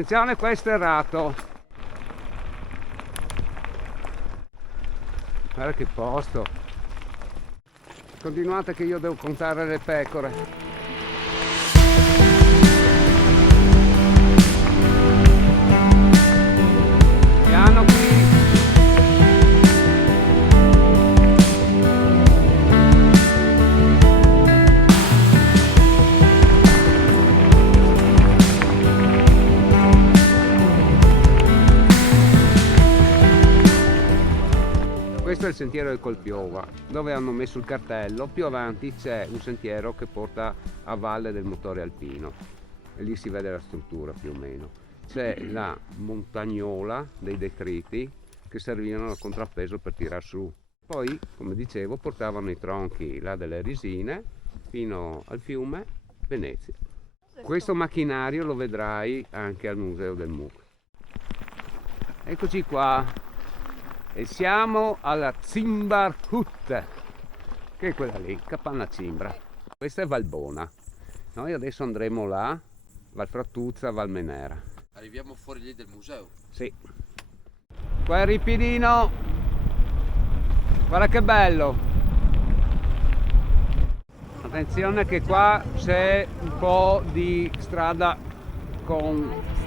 Attenzione, questo è errato. Guarda che posto. Continuate che io devo contare le pecore. Piano qui. Questo è il sentiero del Colpiova, dove hanno messo il cartello. Più avanti c'è un sentiero che porta a valle del motore alpino e lì si vede la struttura più o meno. C'è la montagnola dei detriti che servivano a contrappeso per tirar su. Poi, come dicevo, portavano i tronchi là delle risine fino al fiume Venezia. Questo macchinario lo vedrai anche al museo del MUC. Eccoci qua. E siamo alla Zimbar Hut, che è quella lì, Capanna Zimbra. Questa è Valbona. Noi adesso andremo là, Valfrattuzza, Valmenera. Arriviamo fuori lì del museo. Sì. Qua è il ripidino. Guarda che bello. Attenzione che qua c'è un po' di strada con...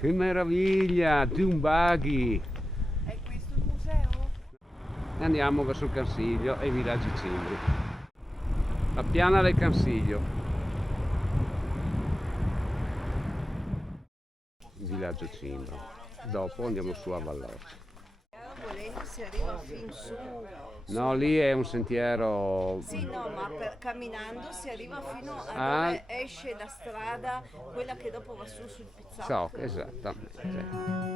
Che meraviglia, di un buggy! È questo il museo? E andiamo verso il Cansiglio e i villaggi cimbri. La piana del Cansiglio. Il villaggio cimbro. Dopo andiamo su a Vallorcia. Volendo si arriva fin su. No, lì è un sentiero... Sì, no, ma camminando si arriva fino a Ah. dove esce la strada, quella che dopo va su sul Pizzocco. So, esattamente.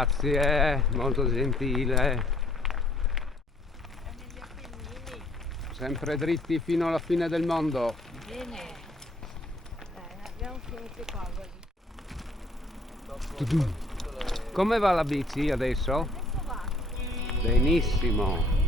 Grazie, molto gentile. È negli Appennini. Sempre dritti fino alla fine del mondo. Bene. Dai, abbiamo finito qua. Come va la bici adesso? Adesso va. Benissimo.